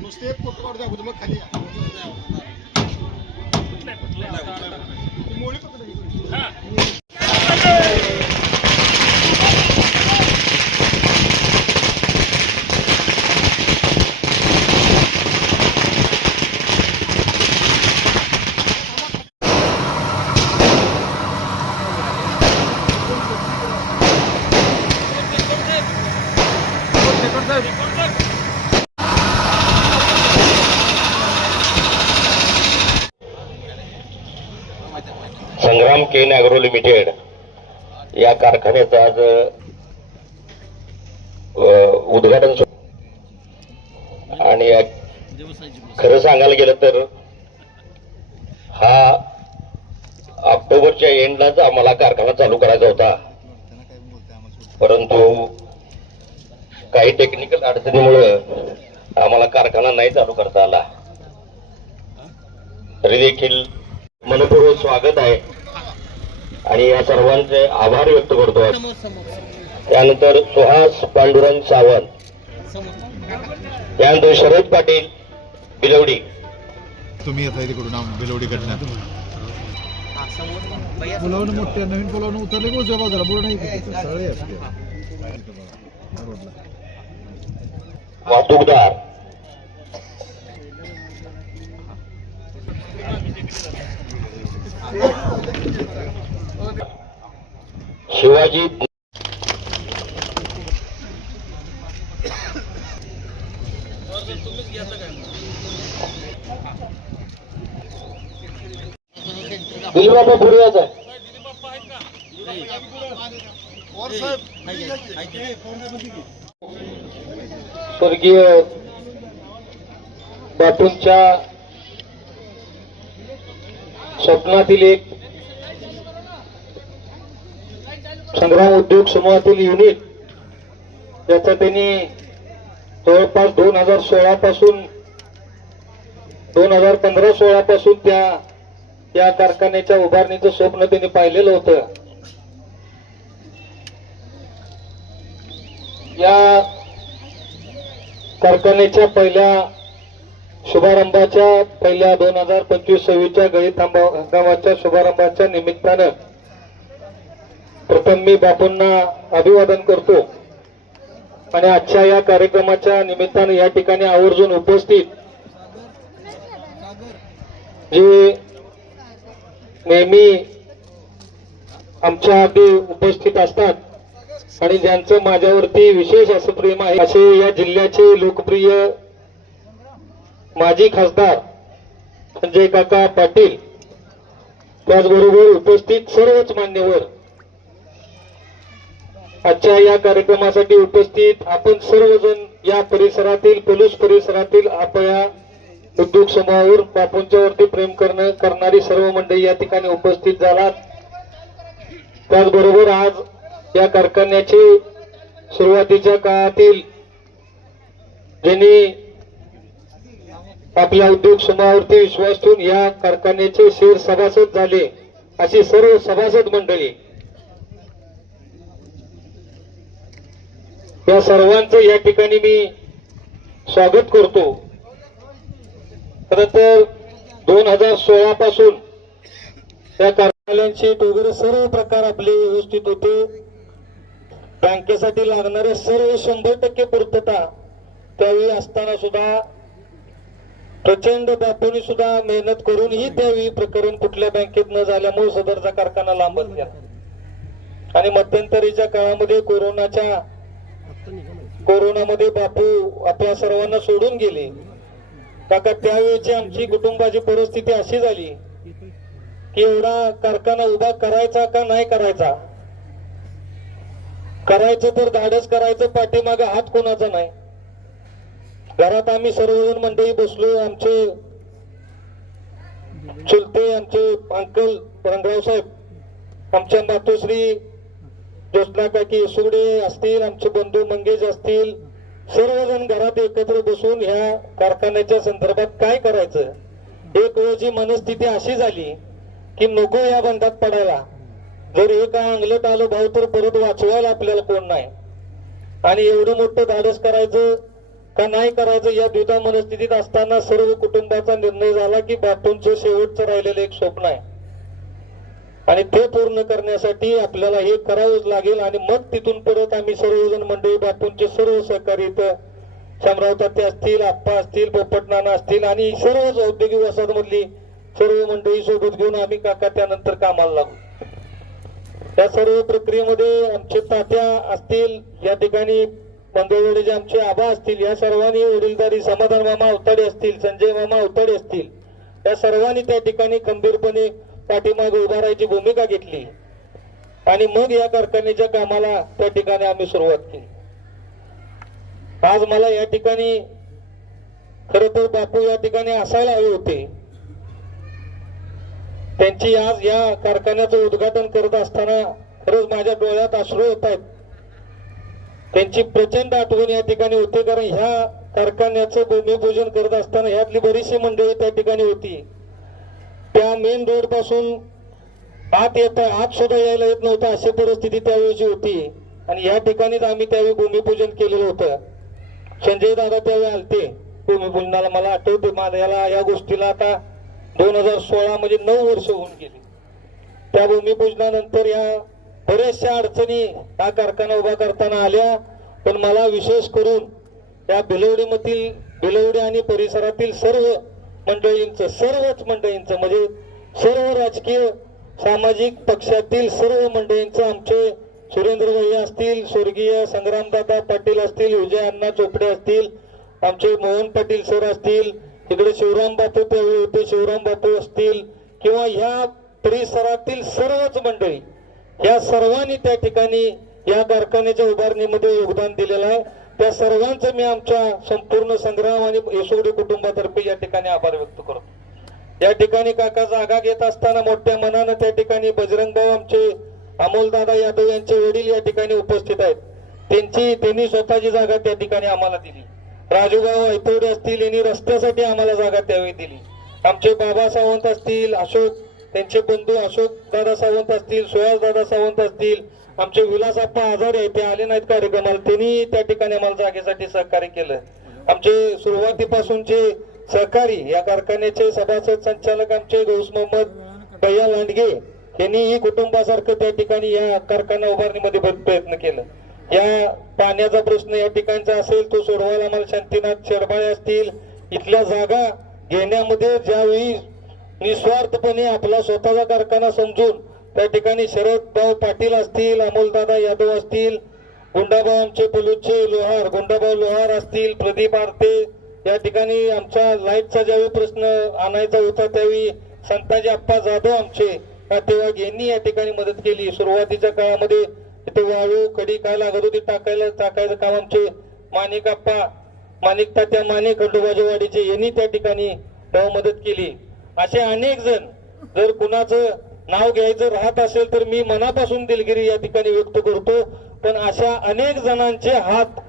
नुसते फोटो काढू द्या मग खाली मोळी संग्राम केन ॲग्रो लिमिटेड या कारखान्याचं आज उद्घाटन आणि खरं सांगायला गेलं तर हा ऑक्टोबरच्या एंडलाच आम्हाला कारखाना चालू करायचा होता, परंतु काही टेक्निकल अडचणीमुळे आम्हाला कारखाना नाही चालू करता आला. तरी देखील मनपूर्वक स्वागत आहे आणि या सर्वांचे आभार व्यक्त करतो. त्यानंतर सुहास पांडुरंग सावंत, त्यानंतर शरद पाटील बिलवडी. तुम्ही येता तिकडून बिलवडीकडनं पुलावून मोठ्या नवीन पुलावून उतरले की उजव्या बाजूला बोर्ड आहे वाहतूकदार शिवाजी दिलीबाबा पुढे यायचं. स्वर्गीय बापूंच्या स्वप्नातील एक संग्राम उद्योग समूहातील युनिट, याचा त्यांनी जवळपास 2016 पासून 2015-16 पासून त्या कारखान्याच्या उभारणीचं स्वप्न त्यांनी पाहिलेलं होतं. या कारखान्याच्या पहिल्या शुभारंभाच्या 2025-26च्या गळीत हंगामाच्या शुभारंभाच्या निमित्तानं प्रथम मी बापूंना अभिवादन करतो आणि आजच्या या कार्यक्रमाच्या निमित्तानं या ठिकाणी आवर्जून उपस्थित जे नेहमी आमच्या आधी उपस्थित असतात आणि ज्यांचं माझ्यावरती विशेष असं प्रेम आहे, असे या जिल्ह्याचे लोकप्रिय माजी खासदार संजय काका पाटील, त्याचबरोबर उपस्थित सर्वच मान्यवर, आजच्या या कार्यक्रमासाठी उपस्थित आपण सर्वजण, या परिसरातील पोलीस परिसरातील आपल्या उद्योग समूहावर बापूंच्या वरती प्रेम करणारी सर्व मंडळी या ठिकाणी उपस्थित झालात. त्याचबरोबर आज या कारखान्याचे सुरुवातीच्या काळातील ज्यांनी आपल्या उद्योग समूहावरती विश्वास ठेवून या कारखान्याचे शेर सभासद झाले, अशी सर्व सभासद मंडळी, या सर्वांचं या ठिकाणी मी स्वागत करतो. खरं तर 2016 पासून त्या कारखान्यांची वगैरे सर्व प्रकार आपले व्यवस्थित होते. बँकेसाठी लागणारे सर्व 100% पूर्तता त्यावेळी असताना सुद्धा प्रचंड बापूंनी सुद्धा मेहनत करूनही त्यावेळी प्रकरण कुठल्या बँकेत न झाल्यामुळे सदरचा कारखाना लांबत गेला. आणि मध्यंतरीच्या काळामध्ये कोरोनामध्ये बापू आपल्या सर्वांना सोडून गेले. काका त्यावेळेची आमची कुटुंबाची परिस्थिती अशी झाली की एवढा कारखाना उभा करायचा का नाही करायचा. करायचं तर धाडस करायचं, पाठीमागे हात कोणाचा नाही. घरात आम्ही सर्वजण मंडळी बसलो. आमचे चुलते, आमचे अंकल रंगराव साहेब, आमच्या मातोश्री ज्योत्ना काकी सुगडे असतील, आमचे बंधू मंगेश असतील, सर्वजण घरात एकत्र बसून ह्या कारखान्याच्या संदर्भात काय करायचं. एक वेळची मनस्थिती अशी झाली की नको या बंधात पडायला. जर हे काय अंगलट आलं भाऊ तर परत वाचवायला आपल्याला कोण नाही. आणि एवढं मोठं धाडस करायचं का नाही करायचं या द्विधा मनस्थितीत असताना सर्व कुटुंबाचा निर्णय झाला की बापूंचं शेवटचं राहिलेलं एक स्वप्न आहे आणि ते पूर्ण करण्यासाठी आपल्याला हे करावंच लागेल. आणि मग तिथून परत आम्ही सर्वजण मंडळी बापूंचे सर्व सहकारी इथं शामराव तात्या असतील, आप्पा असतील, पोपट नाना असतील आणि सर्वच औद्योगिक वसाहतमधली सर्व मंडळी सोबत घेऊन आम्ही काका त्यानंतर कामाला लागू. त्या सर्व प्रक्रियेमध्ये आमचे तात्या असतील, या ठिकाणी मंगळवेढे जे आमचे आबा असतील, या सर्वांनी वडीलधारी समाधान मामा अवताडे असतील, संजय मामा अवताडे असतील, या सर्वांनी त्या ठिकाणी खंबीरपणे पाठीमागे उभारायची भूमिका घेतली आणि मग या कारखान्याच्या कामाला त्या ठिकाणी आम्ही सुरुवात केली. आज मला या ठिकाणी खरं तर बापू या ठिकाणी असायला हवे होते. त्यांची आज या कारखान्याचं उद्घाटन करत असताना खरंच माझ्या डोळ्यात अश्रू येत आहेत. त्यांची प्रचंड आठवण या ठिकाणी होते, कारण ह्या कारखान्याचं भूमिपूजन करत असताना ह्यातली बरीचशी मंडळी त्या ठिकाणी होती. त्या मेन रोड पासून आत सुद्धा यायला येत नव्हतं अशी परिस्थिती त्यावेळेची होती. आणि या ठिकाणीच आम्ही त्यावेळी भूमिपूजन केलेलं होतं. संजय दादा त्यावेळी आलते भूमिपूजनाला, मला आठवते. मला या गोष्टीला आता 2016 म्हणजे 9 वर्ष होऊन गेली. त्या भूमिपूजनानंतर या बऱ्याचशा अडचणी हा कारखाना उभा करताना आल्या, पण मला विशेष करून या भिलवडी आणि परिसरातील सर्वच मंडळींचं म्हणजे सर्व राजकीय सामाजिक पक्षातील सर्व मंडळींचं, आमचे सुरेंद्र भैया असतील, स्वर्गीय संग्रामदादा पाटील असतील, विजय अण्णा चोपडे असतील, आमचे मोहन पाटील सर असतील, इकडे शिवराम बापू त्यावेळी होते, शिवराम बापू असतील, किंवा ह्या परिसरातील सर्वच मंडळी, या सर्वांनी त्या ठिकाणी या कारखान्याच्या उभारणीमध्ये योगदान दिलेलं आहे. त्या सर्वांचं मी आमच्या संपूर्ण संग्राम आणि येसोडे कुटुंबातर्फे या ठिकाणी आभार व्यक्त करतो. या ठिकाणी काका जागा घेत असताना मोठ्या मनानं त्या ठिकाणी बजरंग भाऊ, आमचे अमोलदादा यादव यांचे वडील या ठिकाणी उपस्थित आहेत. त्यांनी स्वतःची जागा त्या ठिकाणी आम्हाला दिली. राजूभाऊ ऐतवडे असतील, यांनी रस्त्यासाठी आम्हाला जागा त्यावेळी दिली. आमचे बाबा सावंत असतील, अशोक, त्यांचे बंधू अशोक दादा सावंत असतील, सुहास दादा सावंत असतील, आमचे विलासप्पा आजारी आहेत, ते आले नाहीत कार्यक्रमाला, त्यांनी त्या ठिकाणी आम्हाला जागेसाठी सहकार्य केलं. आमचे सुरुवातीपासूनचे सहकारी या कारखान्याचे सभासद संचालक आमचे गौस मोहम्मद भैया लांडगे यांनीही कुटुंबासारखं त्या ठिकाणी या कारखाना उभारणीमध्ये प्रयत्न केला. या पाण्याचा प्रश्न या ठिकाणचा असेल तो सोडवायला आम्हाला शांतीनाथ शेरबाळे असतील, इथल्या जागा घेण्यामध्ये ज्यावेळी निस्वार्थपणे आपला स्वतःचा कारखाना समजून त्या ठिकाणी शरद भाऊ पाटील असतील, अमोलदादा यादव असतील, गुंडाभाऊ आमचे पलूचे लोहार, गुंडाभाऊ लोहार असतील, प्रदीप आरते, या ठिकाणी आमचा लाईटचा ज्यावेळी प्रश्न आणायचा होता त्यावेळी संताजी आप्पा जाधव आमचे तेव्हा यांनी या ठिकाणी मदत केली. सुरुवातीच्या काळामध्ये तिथे वाळू कडी काय लागत होती टाकायचं काम आमचे माणिक आप्पा, माणिक तात्या माने खंडोबाजेवाडीचे यांनी त्या ठिकाणी तेव्हा मदत केली. असे अनेक जण, जर कुणाचं नाव घ्यायचं राहत असेल तर मी मनापासून दिलगिरी या ठिकाणी व्यक्त करतो. पण अशा अनेक जणांचे हात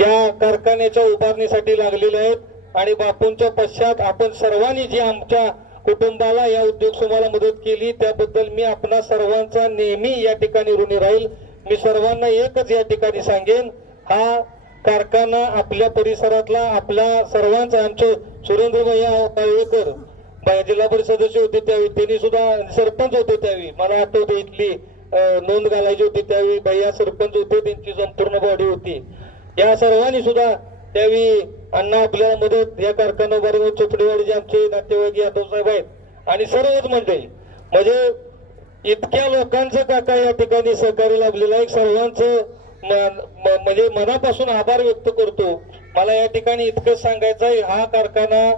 या कारखान्याच्या उभारणीसाठी लागलेले आहेत आणि बापूंच्या पश्चात आपण सर्वांनी जी आमच्या कुटुंबाला या उद्योग समूहाला मदत केली त्याबद्दल मी आपणा सर्वांचा नेहमी या ठिकाणी ऋणी राहील. मी सर्वांना एकच या ठिकाणी सांगेन, हा कारखाना आपल्या परिसरातला आपल्या सर्वांचा, आमचे सुरेंद्र भैया पाळवेकर जिल्हा परिषद सदस्य होते त्यावेळी, त्यांनी सुद्धा सरपंच होते त्यावेळी, मला आठवते इथली नोंद घालायची होती त्यावेळी भैया सरपंच होते, त्यांची संपूर्ण बॉडी होती. या सर्वांनी सुद्धा त्यावेळी अण्णा आपल्याला मदत या कारखाना उभारणीवर चोपडेवाडीचे आमचे नातेवाईक यादव साहेब आहेत आणि सर्वच मंडळी, म्हणजे इतक्या लोकांचं काका या ठिकाणी सहकार्य लाभलेलं आहे. सर्वांचं म्हणजे मनापासून आभार व्यक्त करतो. मला या ठिकाणी इतकंच सांगायचं आहे, हा कारखाना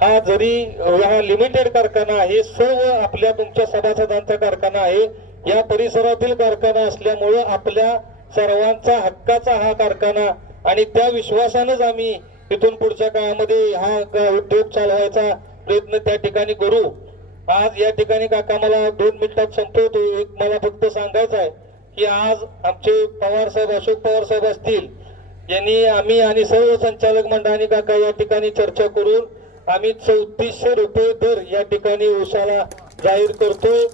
हा जरी हा लिमिटेड कारखाना आहे, सर्व आपल्या तुमच्या सभासदांचा कारखाना आहे. या परिसरातील कारखाना असल्यामुळं आपल्या सर्वांचा हक्काचा हा कारखाना आणि त्या विश्वासानंच आम्ही इथून पुढच्या काळामध्ये हा उद्योग चालवायचा प्रयत्न त्या ठिकाणी करू. आज या ठिकाणी काका मला 2 मिनिटात संपवतो. एक मला फक्त सांगायचं आहे की आज आमचे पवार साहेब, अशोक पवार साहेब असतील, यांनी आम्ही आणि सर्व संचालक मंडळाने काका या ठिकाणी चर्चा करून आम्ही 3400 रुपये दर या ठिकाणी ऊसाला जाहीर करतोय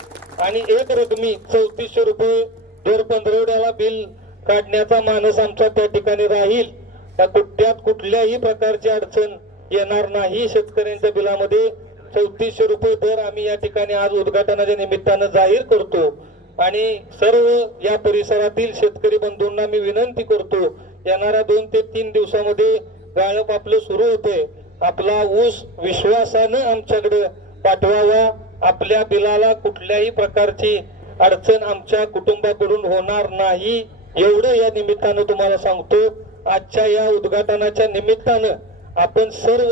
आणि एक रकमी 3400 रुपये दर पंधरवड्याला बिल काढण्याचा मानस आमचा त्या ठिकाणी राहील. त्यात कुठल्याही प्रकारची अडचण येणार नाही. शेतकऱ्यांच्या बिलामध्ये 3400 रुपये दर आम्ही या ठिकाणी आज उद्घाटनाच्या निमित्तानं जाहीर करतो आणि सर्व या परिसरातील शेतकरी बंधूंना मी विनंती करतो, येणाऱ्या 2 ते 3 दिवसामध्ये गाळप आपलं सुरू होते. आपला ऊस विश्वासानं आमच्याकडे पाठवावा. आपल्या बिलाला कुठल्याही प्रकारची अडचण आमच्या कुटुंबाकडून होणार नाही, एवढं या निमित्तानं तुम्हाला सांगतो. आजच्या या उद्घाटनाच्या निमित्तानं आपण सर्व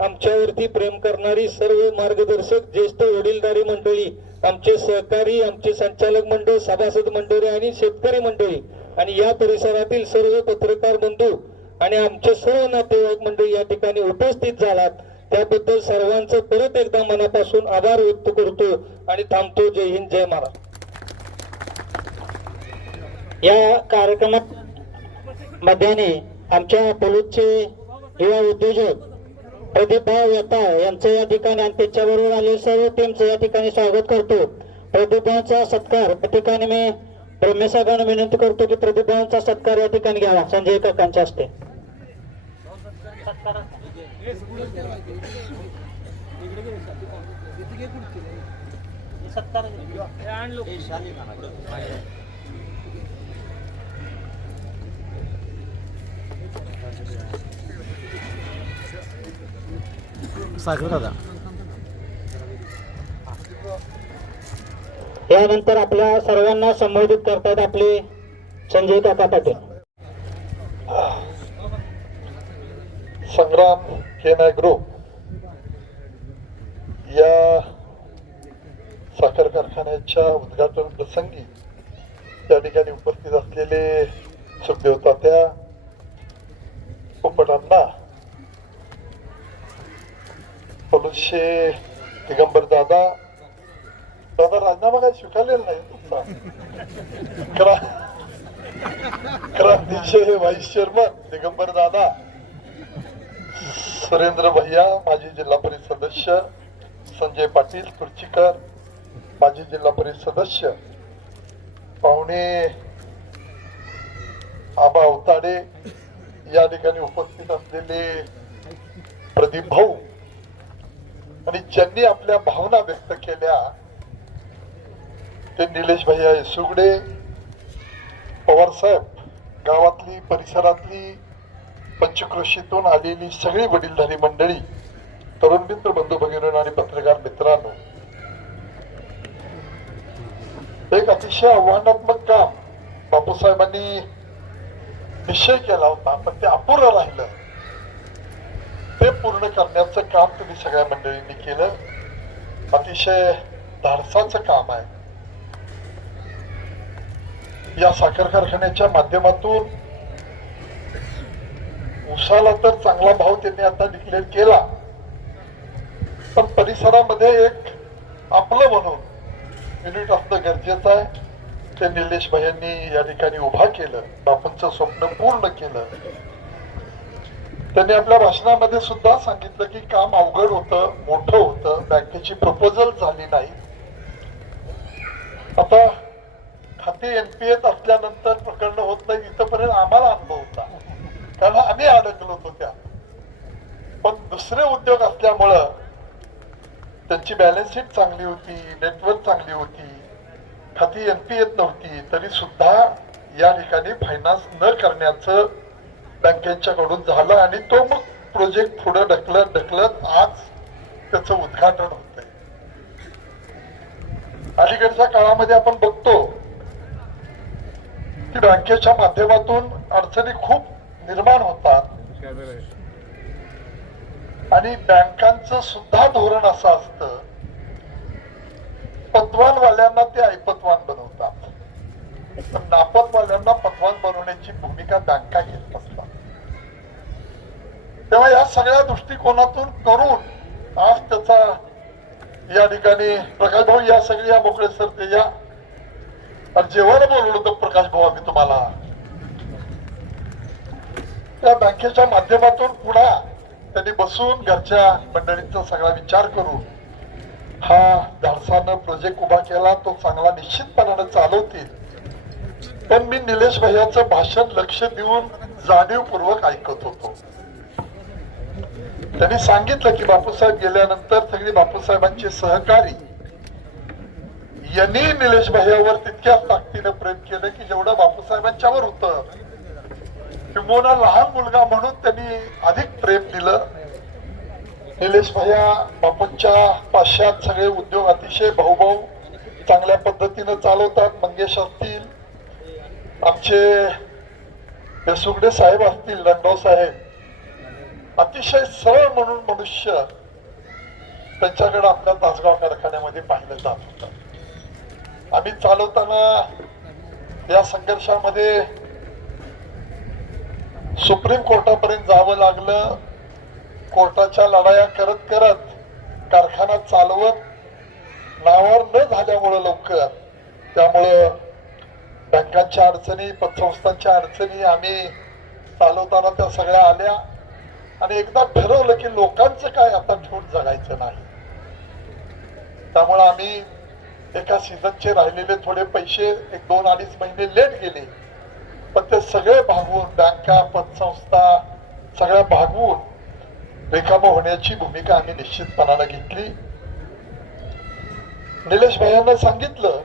आमच्यावरती प्रेम करणारी सर्व मार्गदर्शक, ज्येष्ठ वडीलधारी मंडळी, आमचे सहकारी, आमचे संचालक मंडळ, सभासद मंडळी आणि शेतकरी मंडळी आणि या परिसरातील सर्व पत्रकार बंधू आणि आमचे सर्व नातेवाईक मंडळी या ठिकाणी उपस्थित झालात, त्याबद्दल सर्वांचं परत एकदा मनापासून आभार व्यक्त करतो आणि थांबतो. जय हिंद, जय महाराष्ट्र. या कार्यक्रमात मध्याने आमच्या पलूसचे युवा उद्योजक प्रदीपभाई व्यता यांचं या ठिकाणी आणि त्याच्याबरोबर आलेले सर्व टीमचं या ठिकाणी स्वागत करतो. प्रदीपभाईंचा सत्कार या ठिकाणी मी ब्रह्मे साहेबांना विनंती करतो की प्रदीपभाईंचा सत्कार या ठिकाणी घ्यावा संजय काकांच्या हस्ते. साखर दादा. यानंतर आपल्या सर्वांना संबोधित करतात आपले संजय काका पाटील. संग्राम केनाय ग्रुप या साखर कारखान्याच्या उद्घाटन प्रसंगी त्या ठिकाणी उपस्थित असलेले सुखदेव तात्या, पोपटांना, पलूसचे दिगंबर दादा राजीनामा काही स्वीकारलेला नाही तुमचा, क्रांतीचे व्हाईस चेअरमन दिगंबर दादा, सुरेंद्र भैया माजी जिल्हा परिषद सदस्य, संजय पाटील तुर्चीकर माजी जिल्हा परिषद सदस्य, पाहुणे आबा अवताडे, या ठिकाणी उपस्थित असलेले प्रदीप भाऊ आणि ज्यांनी आपल्या भावना व्यक्त केल्या ते निलेश भैया येसुगडे, पवार साहेब, गावातली परिसरातली पंचक्रोशीतून आलेली सगळी वडीलधारी मंडळी, तरुण मित्र, बंधू भगिनी आणि पत्रकार मित्रांनो, एक अतिशय आव्हानात्मक काम बापूसाहेबांनी निश्चय केला होता, पण ते अपुरं राहिलं. ते पूर्ण करण्याचं काम तुम्ही सगळ्या मंडळींनी केलं. अतिशय धाडसाचं काम आहे. या साखर कारखान्याच्या माध्यमातून ऊसाला तर चांगला भाव त्यांनी आता डिक्लेअर केला, पण परिसरामध्ये एक आपलं म्हणून युनिट असणं गरजेचं आहे. ते निलेश भाईंनी या ठिकाणी उभा केलं, बापूंचं स्वप्न पूर्ण केलं. त्यांनी आपल्या भाषणामध्ये सुद्धा सांगितलं की काम अवघड होतं, मोठं होतं, बँकेची प्रपोजल झाली नाही. आता खाते एनपीएत असल्यानंतर प्रकरण होत नाही इथपर्यंत आम्हाला अनुभव होता, कारण आम्ही अडकलो होतो त्या. पण दुसरे उद्योग असल्यामुळं त्यांची बॅलन्स शीट चांगली होती, नेटवर्क चांगली होती, खाती एनपीएत नव्हती, तरी सुद्धा या ठिकाणी फायनान्स न करण्याचं बँकेच्याकडून झालं आणि तो मग प्रोजेक्ट पुढे ढकलत आज त्याचं उद्घाटन होतंय. अलीकडच्या काळामध्ये आपण बघतो की बँकेच्या माध्यमातून अडचणी खूप निर्माण होतात आणि बँकांचं सुद्धा धोरण असं असतं, पतवानवाल्यांना ते ऐपतवान बनवतात, पण नापतवाल्यांना पतवान बनवण्याची भूमिका बँका घेत असतात. तेव्हा या सगळ्या दृष्टिकोनातून करून आज त्याचा या ठिकाणी प्रकाश भाऊ या सगळे या मोकळे सरते या जेव्हा बोलवलं होतं प्रकाश भाऊ आम्ही तुम्हाला त्या बँकेच्या माध्यमातून पुन्हा त्यांनी बसून घरच्या मंडळींचा सगळा विचार करून हा धाडसानं प्रोजेक्ट उभा केला. तो चांगला निश्चितपणाने चालवतील. पण मी निलेश भैयाचं भाषण लक्ष देऊन जाणीवपूर्वक ऐकत होतो. त्यांनी सांगितलं की बापूसाहेब गेल्यानंतर सगळी बापूसाहेबांचे सहकारी यांनी निलेश भैयावर तितक्याच ताकदीनं प्रेम केलं की जेवढं बापूसाहेबांच्यावर होतं. किंबहुना लहान मुलगा म्हणून त्यांनी अधिक प्रेम दिलं. निलेश भैया बापूंच्या पाश्चात सगळे उद्योग अतिशय भाऊभाऊ चांगल्या पद्धतीनं चालवतात. मंगेश असतील, आमचे सुगडे साहेब असतील, रणगाव साहेब, अतिशय सरळ म्हणून मनुष्य त्यांच्याकडे आपल्या तासगाव कारखान्यामध्ये पाहिलं जात होतं. आम्ही चालवताना या संघर्षामध्ये सुप्रीम कोर्टापर्यंत जावं लागलं. कोर्टाच्या लढाया करत करत कारखाना चालवत नावावर न झाल्यामुळं लवकर, त्यामुळं बँकांच्या अडचणी, पतसंस्थांच्या अडचणी आम्ही चालवताना त्या सगळ्या आल्या. आणि एकदा ठरवलं की लोकांचं काय आता ठेवून जगायचं नाही. त्यामुळे आम्ही एका सीझनचे राहिलेले थोडे पैसे 1-2-2.5 महिने लेट गेले, पण ते सगळे भागवून बँका, पतसंस्था सगळ्या भागवून रिकाम होण्याची भूमिका आम्ही निश्चितपणाने घेतली. निलेश भैयांना सांगितलं,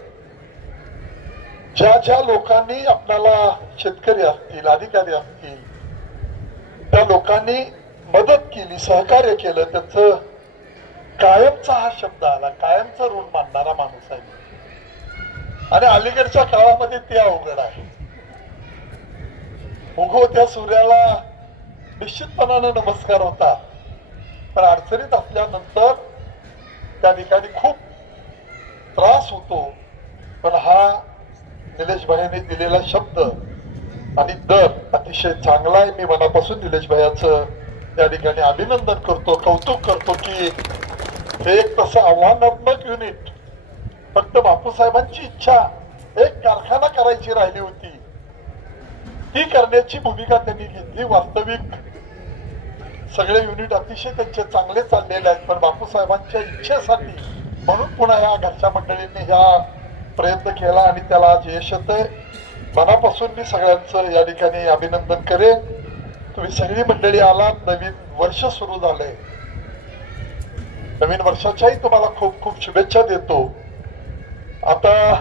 ज्या ज्या लोकांनी आपल्याला, शेतकरी असतील, अधिकारी असतील, त्या लोकांनी मदत केली, सहकार्य केलं, त्याचं कायमचा हा शब्द आला. कायमचा ऋण मानणारा माणूस आहे. आणि अलीकडच्या काळामध्ये ते अवघड आहे. उगवत्या सूर्याला निश्चितपणाने नमस्कार होता, पण अडचणीत असल्यानंतर त्या ठिकाणी खूप त्रास होतो. पण हा निलेश भाईंनी दिलेला शब्द आणि दर अतिशय चांगला आहे. मी मनापासून निलेश भाईचं त्या ठिकाणी अभिनंदन करतो, कौतुक करतो की हे एक तसं आव्हानात्मक युनिट, फक्त बापूसाहेबांची इच्छा एक कारखाना करायची राहिली होती, ती करण्याची भूमिका त्यांनी घेतली. वास्तविक सगळे युनिट अतिशय त्यांचे चांगले चाललेले आहेत, पण बापूसाहेबांच्या इच्छेसाठी म्हणून पुन्हा ह्या घरच्या मंडळींनी ह्या प्रयत्न केला आणि त्याला आज यश येतंय. मनापासून मी सगळ्यांचं या ठिकाणी अभिनंदन करेन. तुम्ही सगळी मंडळी आलात. नवीन वर्ष सुरू झालंय. नवीन वर्षाच्याही तुम्हाला खूप खूप शुभेच्छा देतो. आता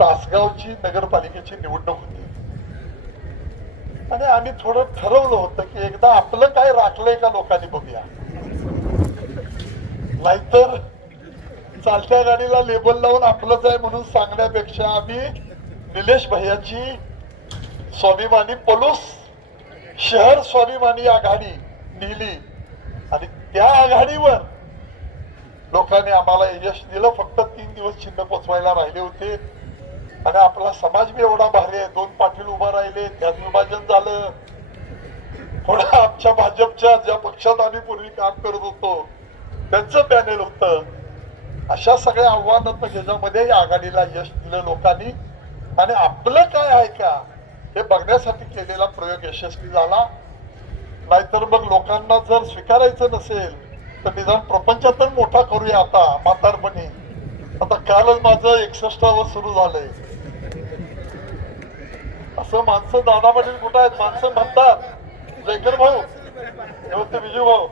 तासगावची नगरपालिकेची निवडणूक होती आणि आम्ही थोडं ठरवलं होतं की एकदा आपलं काय राखलंय का लोकांनी बघूया, नाहीतर चालत्या गाडीला लेबल लावून आपलंच आहे म्हणून सांगण्यापेक्षा आम्ही निलेश भैयाची स्वाभिमानी पलूस शहर स्वाभिमानी आघाडी दिली आणि त्या आघाडीवर लोकांनी आम्हाला यश दिलं. फक्त 3 दिवस चिन्ह पोचवायला राहिले होते आणि आपला समाज बी एवढा भारी आहे. 2 पाटील उभा राहिले, त्यात विभाजन झालं. थोडा आमच्या भाजपच्या ज्या पक्षात आम्ही पूर्वी काम करत होतो त्यांचं पॅनेल होतं. अशा सगळ्या आव्हानात्मक ह्याच्यामध्ये आघाडीला यश दिलं लोकांनी आणि आपलं काय आहे का हे बघण्यासाठी केलेला प्रयोग यशस्वी झाला. नाहीतर मग लोकांना जर स्वीकारायचं नसेल तर निदान प्रपंचातच मोठा करूया. आता म्हातारपणी, आता कालच माझं 61व सुरू झालंय. असं माणसं, दादा पाटील कुठं आहेत, माणसं म्हणतात जयकर भाऊ, विजू भाऊ,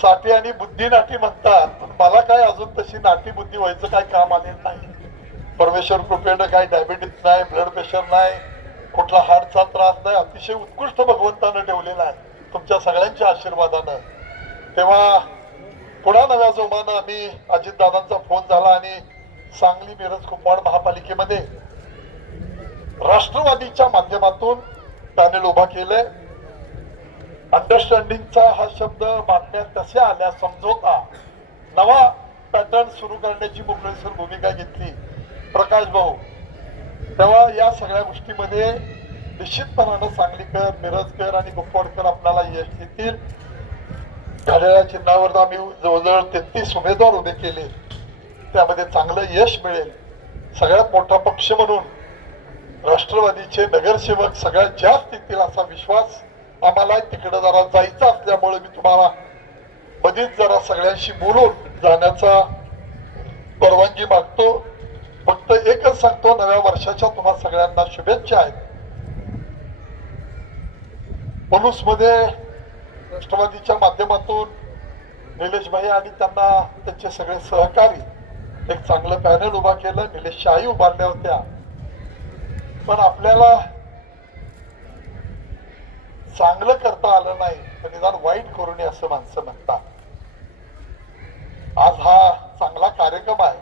साठी आणि बुद्धी नाटी म्हणतात. पण मला काय अजून तशी नाटी बुद्धी व्हायचं काय काम आलेलं नाही. परमेश्वर कृपेनं काही डायबिटीस नाही, ब्लड प्रेशर नाही, कुठला हार्टचा त्रास नाही. अतिशय उत्कृष्ट भगवंतानं ठेवलेला आहे तुमच्या सगळ्यांच्या आशीर्वादानं. तेव्हा पुन्हा नव्या जोमानं आम्ही अजितदादांचा फोन झाला आणि सांगली मिरज कुपवाड महापालिकेमध्ये राष्ट्रवादीच्या माध्यमातून पॅनेल उभा केलंय. अंडरस्टँडिंगचा हा शब्द बातम्यात तशा आल्या, समझोता, नवा पॅटर्न सुरू करण्याची मोकळीसर भूमिका घेतली प्रकाश भाऊ. तेव्हा या सगळ्या गोष्टीमध्ये निश्चितपणानं सांगलीकर, मिरजकर आणि कुपवाडकर आपल्याला यश देतील. घड्याळ्या चिन्हावर आम्ही जवळजवळ 33 उमेदवार उभे केले, त्यामध्ये चांगलं यश मिळेल. सगळ्यात मोठा पक्ष म्हणून राष्ट्रवादीचे नगरसेवक सगळ्यात जास्त येतील असा विश्वास आम्हाला. तिकडे जरा जायचं असल्यामुळे मी तुम्हाला मध्येच जरा सगळ्यांशी बोलून जाण्याचा परवानगी मागतो. फक्त एकच सांगतो, नव्या वर्षाच्या तुम्हा सगळ्यांना शुभेच्छा आहेत. पलूस मध्ये राष्ट्रवादीच्या माध्यमातून निलेश भाई आणि त्यांना त्यांचे सगळे सहकारी एक चांगलं पॅनल उभा केलं. निलेश शाही उभारल्या होत्या, पण आपल्याला चांगलं करता आलं नाही, पण निदान वाईट करू नये असं माणसं म्हणतात. आज हा चांगला कार्यक्रम आहे,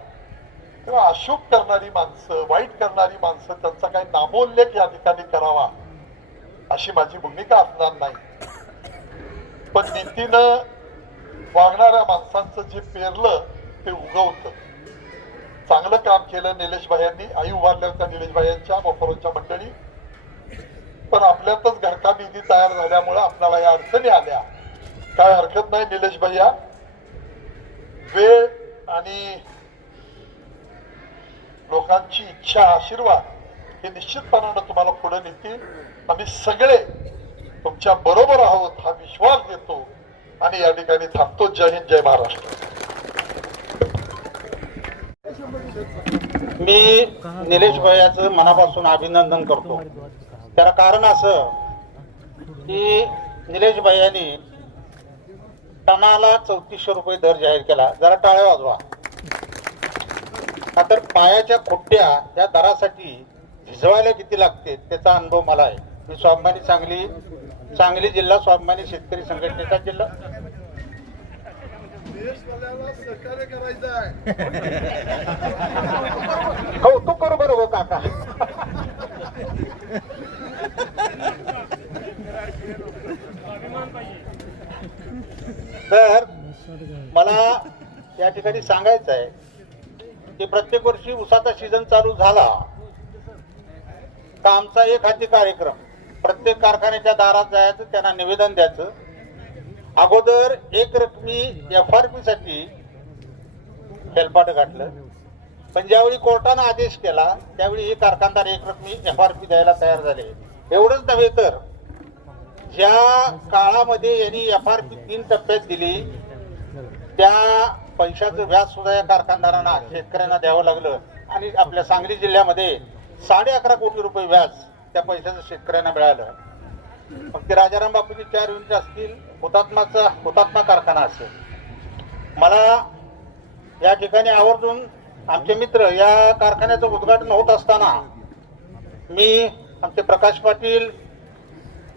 तेव्हा अशुभ करणारी माणसं, वाईट करणारी माणसं, त्यांचा काही नामोल्लेख या ठिकाणी करावा अशी माझी भूमिका असणार नाही. पण नीतीनं वागणाऱ्या माणसांचं जे पेरलं ते उगवतं. चांगलं काम केलं निलेश भाईंनी. आई उभारल्या होत्या निलेश भाईंच्या मोफरोच्या मंडळी, पण आपल्यातच घरका निधी तयार झाल्यामुळे आपल्याला या अडचणी आल्या. काय हरकत नाही निलेश भैया, वेळ आणि लोकांची इच्छा, आशीर्वाद हे निश्चितपणानं तुम्हाला पुढे नेतील. आम्ही सगळे तुमच्या बरोबर आहोत हा विश्वास देतो आणि या ठिकाणी थांबतो. जय हिंद, जय महाराष्ट्र. मी निलेश भैयाचं मनापासून अभिनंदन करतो. त्याला कारण असं की निलेश भैयांनी टनाला 3400 रुपये दर जाहीर केला. जरा टाळ्या वाजवा. तर पायाच्या खुट्ट्या या दरासाठी भिजवायला किती लागते त्याचा अनुभव मला आहे. मी स्वाभिमानी सांगली जिल्हा स्वाभिमानी शेतकरी संघटनेचा जिल्हा सहकार्य करायचं आहे. कौतुक करू बरोबर काका. तर मला या ठिकाणी सांगायचं आहे की प्रत्येक वर्षी उसाचा सीझन चालू झाला तर आमचा एक हाती कार्यक्रम, प्रत्येक कारखान्याच्या दारात जायचं, त्यांना निवेदन द्यायचं. अगोदर एक रकमी FRP साठी हेलपाट घातलं, पण ज्यावेळी कोर्टानं आदेश केला त्यावेळी हे कारखानदार एक रकमी FRP द्यायला तयार झाले. एवढंच नव्हे तर ज्या काळामध्ये यांनी FRP 3 टप्प्यात दिली त्या पैशाचं व्याज सुद्धा या कारखानदारांना, शेतकऱ्यांना द्यावं लागलं. आणि आपल्या सांगली जिल्ह्यामध्ये 11.5 कोटी रुपये व्याज त्या पैशाचं शेतकऱ्यांना मिळालं. मग ते राजाराम बापूजी 4 युनिट असतील, हुतात्मा कारखाना असेल. मला या ठिकाणी आवर्जून आमचे मित्र, या कारखान्याचं उद्घाटन होत असताना मी, आमचे प्रकाश पाटील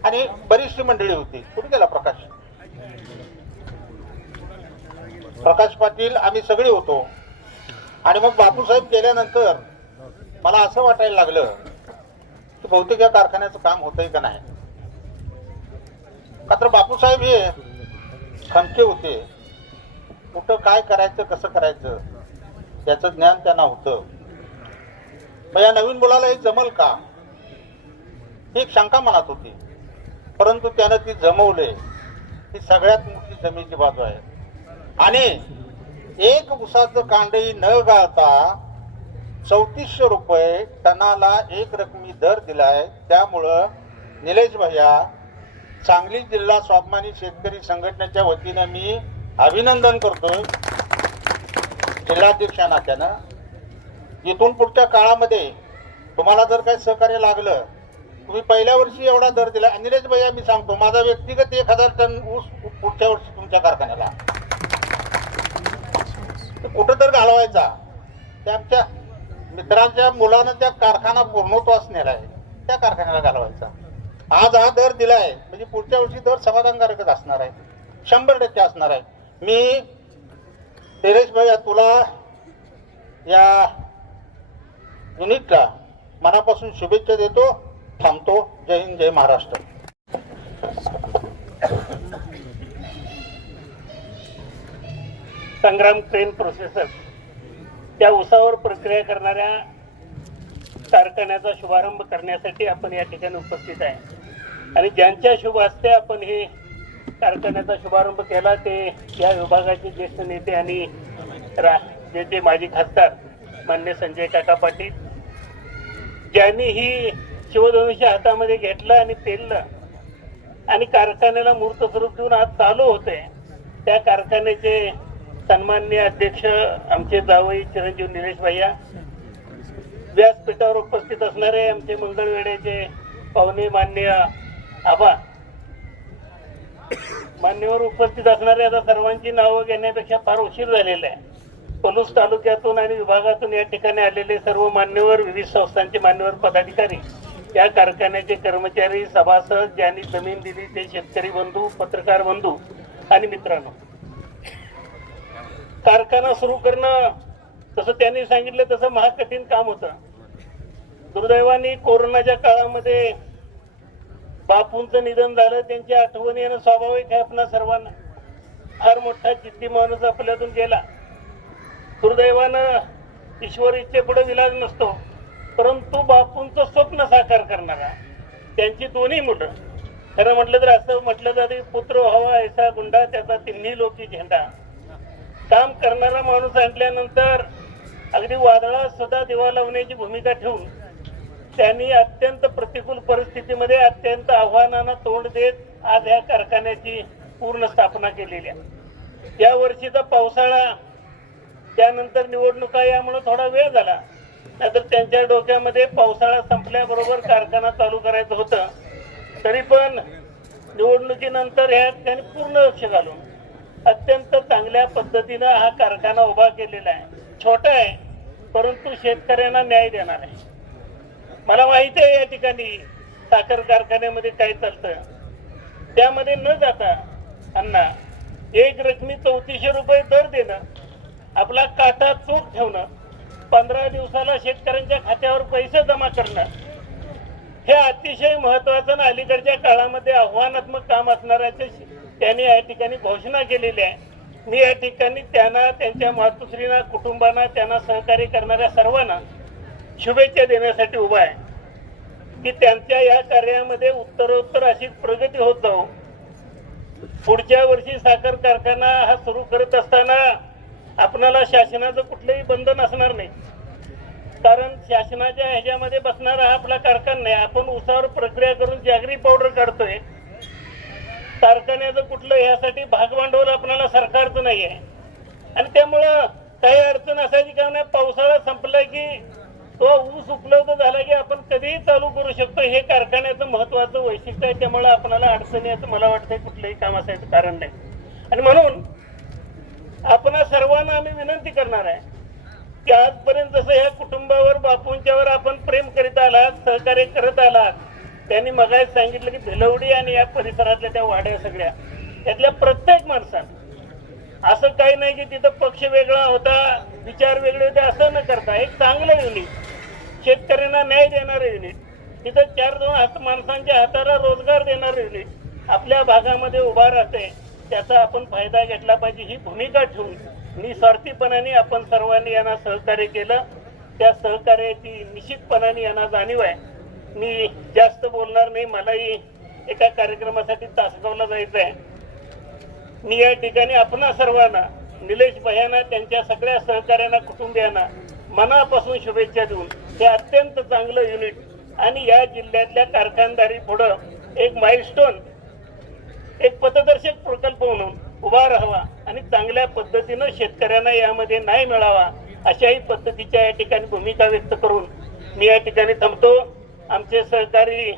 आणि बरीचशी मंडळी होती. कुठे गेला प्रकाश पाटील, आम्ही सगळे होतो. आणि मग बापूसाहेब गेल्यानंतर मला असं वाटायला लागलं की बहुतेक या कारखान्याचं काम होतंय का नाही. का तर बापूसाहेब हे खमके होते, कुठं काय करायचं, कसं करायचं याचं ज्ञान त्यांना होतं. मग या नवीन मुलाला हे जमल का ही एक शंका मनात होती, परंतु त्यानं ती जमवले. ही सगळ्यात मोठी जमेची बाजू आहे. आणि एक उसाचं कांडही न गाळता 3400 रुपये टनाला एक रकमी दर दिलाय. त्यामुळं निलेश भैया, सांगली जिल्हा स्वाभिमानी शेतकरी संघटनेच्या वतीनं मी अभिनंदन करतोय जिल्हाध्यक्षा नात्यानं. इथून पुढच्या काळामध्ये तुम्हाला जर काही सहकार्य लागलं, तुम्ही पहिल्या वर्षी एवढा दर दिला. निलेश भैया, मी सांगतो, माझा व्यक्तिगत 1000 टन ऊस पुढच्या वर्षी तुमच्या कारखान्याला कुठं तर घालवायचा. त्या आमच्या मित्रांच्या मुलानं त्या कारखाना पूर्णत्वास नेलाय, त्या कारखान्याला घालवायचा. आज हा दर दिलाय म्हणजे पुढच्या वर्षी दर समाधानकारकच असणार आहे, 100% असणार आहे. मी निलेश भैया, तुला या युनिटला मनापासून शुभेच्छा देतो. थांबतो. जय हिंद, जय महाराष्ट्र. संग्राम क्रेन प्रोसेसर त्या उसावर प्रक्रिया करणाऱ्या कारखान्याचा शुभारंभ करण्यासाठी आपण या ठिकाणी उपस्थित आहे आणि ज्यांच्या शुभ हस्ते आपण हे कारखान्याचा शुभारंभ केला ते या विभागाचे ज्येष्ठ नेते आणि राज्याचे माजी खासदार मान्य संजय काका पाटील, ज्यांनी ही शिवधनुष्य हातामध्ये घेतलं आणि पेललं आणि कारखान्याला मूर्त स्वरूप देऊन आज चालू होते. त्या कारखान्याचे सन्माननीय अध्यक्ष आमचे जावई चिरंजीव निलेश भैया, व्यासपीठावर उपस्थित असणारे आमचे मंगळवेढ्याचे पाहुणे मान्य आबा, मान्यवर उपस्थित असणारे आता सर्वांची नावं घेण्यापेक्षा फार उशीर झालेला आहे. पलूस तालुक्यातून आणि विभागातून या ठिकाणी आलेले सर्व मान्यवर, विविध संस्थांचे मान्यवर पदाधिकारी, या कारखान्याचे कर्मचारी, सभासद, ज्यांनी जमीन दिली ते शेतकरी बंधू, पत्रकार बंधू आणि मित्रांनो, कारखाना सुरू करणं तसं त्यांनी सांगितलं तसं महाकठीण काम होतं. दुर्दैवाने कोरोनाच्या काळामध्ये बापूंचं निधन झालं. त्यांच्या आठवणी येणं स्वाभाविक आहे आपल्या सर्वांना. फार मोठा जिद्दी माणूस आपल्यातून गेला. दुर्दैवानं ईश्वर इच्छेपुढे विलाज नसतो, परंतु बापूंचं स्वप्न साकार करणारा त्यांची दोन्ही मुलं, खरं म्हटलं तर असं म्हटलं जाते, पुत्र व्हावा ऐसा गुंडा त्याचा तिन्ही लोकी झेंडा. काम करणारा माणूस आणल्यानंतर अगदी वादळात सुद्धा दिवा लावण्याची भूमिका ठेवून त्यांनी अत्यंत प्रतिकूल परिस्थितीमध्ये अत्यंत आव्हानांना तोंड देत आज या कारखान्याची पूर्ण स्थापना केलेली आहे. या वर्षीचा पावसाळा, त्यानंतर निवडणुका यामुळे थोडा वेळ झाला, नाहीतर त्यांच्या डोक्यामध्ये पावसाळा संपल्याबरोबर कारखाना चालू करायचं होतं. तरी पण निवडणुकीनंतर ह्या ठिकाणी पूर्ण लक्ष घालून अत्यंत चांगल्या पद्धतीनं हा कारखाना उभा केलेला आहे. छोटा आहे परंतु शेतकऱ्यांना न्याय देणार आहे. मला माहिती आहे या ठिकाणी साखर कारखान्यामध्ये काय चालतं. त्यामध्ये न जाता अण्णा एक रकमी 3400 रुपये दर देणं, आपला काटा चूक ठेवणं, 15 दिवसाला शेतकऱ्यांच्या खात्यावर पैसे जमा करणं, हे अतिशय महत्वाचं आणि अलीकडच्या काळामध्ये आव्हानात्मक काम असणाऱ्याचे त्यांनी या ठिकाणी घोषणा केलेली आहे. मी या ठिकाणी त्यांना, त्यांच्या मातुश्रींना, कुटुंबांना, त्यांना सहकार्य करणाऱ्या सर्वांना शुभेच्छा देण्यासाठी उभा आहे की त्यांच्या या कार्यामध्ये उत्तरोत्तर अशीच प्रगती होत जाऊ. पुढच्या वर्षी साखर कारखाना हा सुरू करत असताना आपणाला शासनाचं कुठलंही बंधन असणार नाही, कारण शासनाच्या ह्याच्यामध्ये बसणारा हा आपला कारखाना नाही. आपण उसावर प्रक्रिया करून जॅगरी पावडर काढतोय. कारखान्याचं कुठलं यासाठी भागभांडवल आपल्याला सरकारचं नाही आहे आणि त्यामुळं काही अडचण असायची का नाही. पावसाळा संपला की तो ऊस उपलब्ध झाला की आपण कधीही चालू करू शकतो. हे कारखान्याचं महत्वाचं वैशिष्ट्य आहे. त्यामुळे आपल्याला अडचणी याचं मला वाटतंय कुठलंही काम असायचं कारण नाही. आणि म्हणून आपण सर्वांना आम्ही विनंती करणार आहे की आजपर्यंत जसं ह्या कुटुंबावर, बापूंच्यावर आपण प्रेम करीत आलात, सहकार्य करत आलात, त्यांनी मगाच सांगितलं की भिलवडी आणि या परिसरातल्या त्या वाड्या सगळ्या, त्यातल्या प्रत्येक माणसानं असं काही नाही की तिथं पक्ष वेगळा होता, विचार वेगळे होते असं न करता एक चांगलं युनिट, शेतकऱ्यांना न्याय देणारं युनिट, तिथं 4-2 माणसांच्या हाताला रोजगार देणारं युनिट आपल्या भागामध्ये उभा राहते. त्याचा आपण फायदा घेतला पाहिजे ही भूमिका ठेवून निस्वार्थीपणाने आपण सर्वांनी यांना सहकार्य केलं. त्या सहकार्याची निश्चितपणाने यांना जाणीव आहे. मी जास्त बोलणार नाही, मलाही एका कार्यक्रमासाठी तासगावला जायचं आहे. मी या ठिकाणी आपणा सर्वांना, निलेश भैयांना, त्यांच्या सगळ्या सहकार्यांना, कुटुंबियांना मनापासून शुभेच्छा देऊन हे अत्यंत चांगलं युनिट आणि या जिल्ह्यातल्या कारखानदारी पुढं एक माइलस्टोन, एक पथदर्शक प्रकल्प म्हणून उभा राहावा आणि चांगल्या पद्धतीनं शेतकऱ्यांना यामध्ये न्याय मिळावा अशाही पद्धतीच्या या ठिकाणी भूमिका व्यक्त करून मी या ठिकाणी थांबतो. आमचे सहकारी